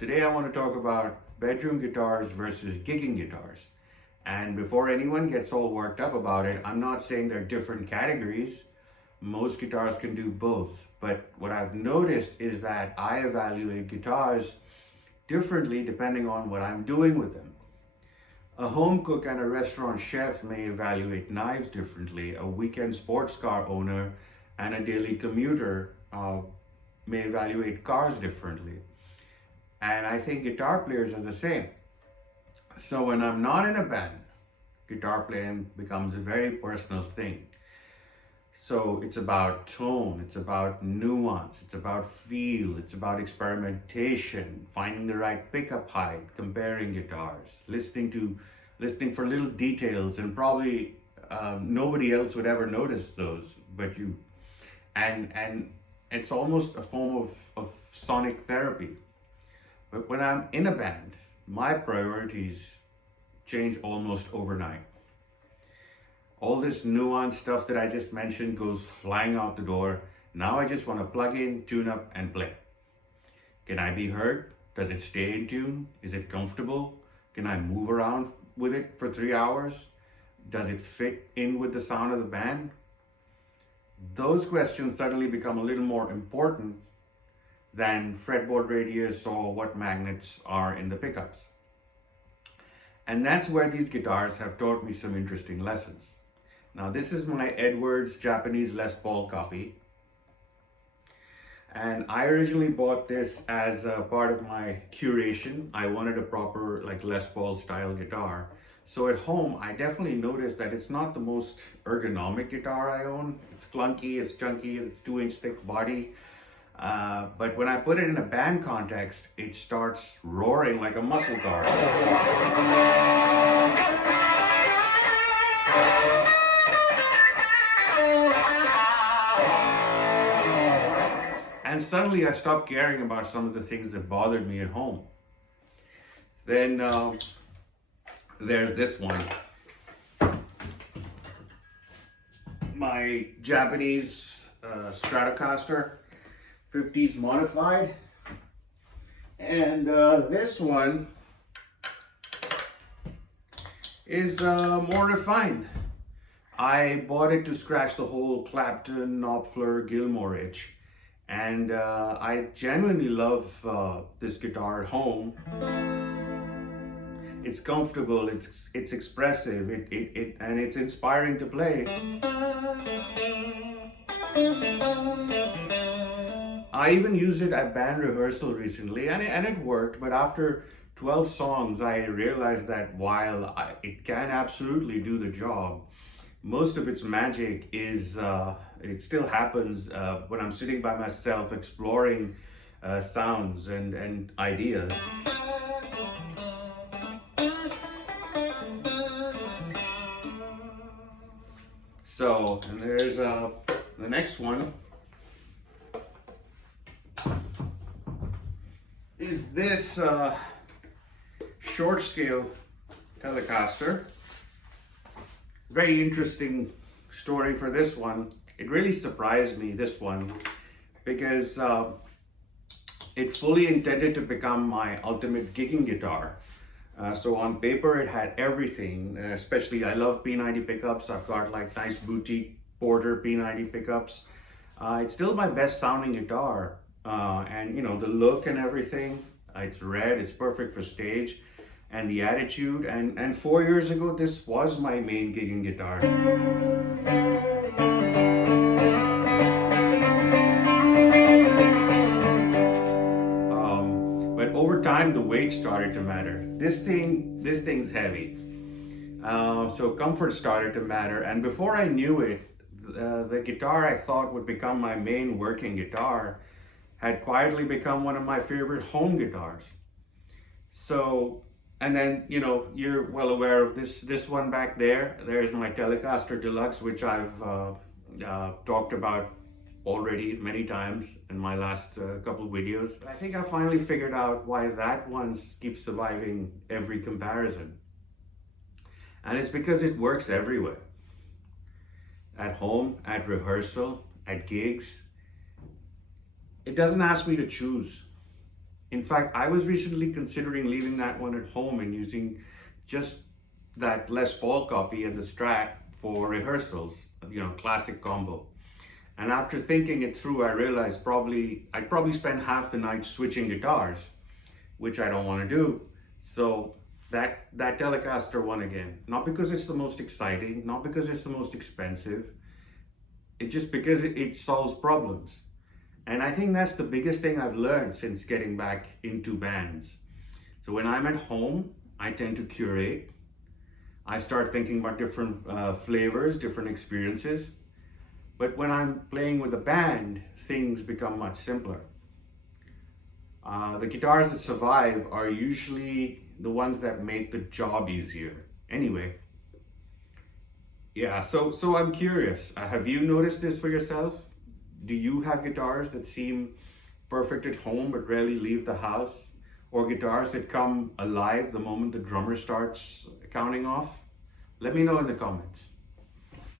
Today I want to talk about bedroom guitars versus gigging guitars. And before anyone gets all worked up about it, I'm not saying they're different categories. Most guitars can do both. But what I've noticed is that I evaluate guitars differently depending on what I'm doing with them. A home cook and a restaurant chef may evaluate knives differently. A weekend sports car owner and a daily commuter may evaluate cars differently. And I think guitar players are the same. So when I'm not in a band, guitar playing becomes a very personal thing. So it's about tone, it's about nuance, it's about feel, it's about experimentation, finding the right pickup height, comparing guitars, listening for little details, and probably nobody else would ever notice those, but you. And it's almost a form of sonic therapy. But when I'm in a band, my priorities change almost overnight. All this nuanced stuff that I just mentioned goes flying out the door. Now I just want to plug in, tune up, and play. Can I be heard? Does it stay in tune? Is it comfortable? Can I move around with it for 3 hours? Does it fit in with the sound of the band? Those questions suddenly become a little more important than fretboard radius or what magnets are in the pickups. And that's where these guitars have taught me some interesting lessons. Now this is my Edwards Japanese Les Paul copy. And I originally bought this as a part of my curation. I wanted a proper like Les Paul style guitar. So at home, I definitely noticed that it's not the most ergonomic guitar I own. It's clunky, it's chunky, it's 2-inch thick body. But when I put it in a band context, it starts roaring like a muscle car. And suddenly I stopped caring about some of the things that bothered me at home. Then there's this one. My Japanese Stratocaster 50s modified. And this one is more refined. I bought it to scratch the whole Clapton, Knopfler, Gilmore itch. And I genuinely love this guitar at home. It's comfortable, it's expressive, and it's inspiring to play. I even used it at band rehearsal recently, and it worked. But after 12 songs, I realized that while it can absolutely do the job, most of its magic is, it still happens when I'm sitting by myself exploring sounds and ideas. So, and there's the next one. Is this short scale Telecaster. Very interesting story for this one. It really surprised me, this one, because it fully intended to become my ultimate gigging guitar. So on paper it had everything, especially I love P90 pickups. I've got like nice boutique Porter P90 pickups. It's still my best sounding guitar, and you know, the look and everything, it's red, it's perfect for stage, and the attitude, and 4 years ago this was my main gigging guitar. But over time the weight started to matter. This thing's heavy, so comfort started to matter, and before I knew it, the guitar I thought would become my main working guitar had quietly become one of my favorite home guitars. So, and then, you know, you're well aware of this one back there. There's my Telecaster Deluxe, which I've talked about already many times in my last couple of videos. I think I finally figured out why that one keeps surviving every comparison. And it's because it works everywhere. At home, at rehearsal, at gigs. It doesn't ask me to choose. In fact, I was recently considering leaving that one at home and using just that Les Paul copy and the Strat for rehearsals, classic combo. And after thinking it through, I realized I'd probably spend half the night switching guitars, which I don't want to do. So that Telecaster won again. Not because it's the most exciting, not because it's the most expensive, it's just because it solves problems. And I think that's the biggest thing I've learned since getting back into bands. So when I'm at home, I tend to curate. I start thinking about different flavors, different experiences. But when I'm playing with a band, things become much simpler. The guitars that survive are usually the ones that make the job easier. Anyway, yeah, so I'm curious. Have you noticed this for yourself? Do you have guitars that seem perfect at home but rarely leave the house? Or guitars that come alive the moment the drummer starts counting off? Let me know in the comments.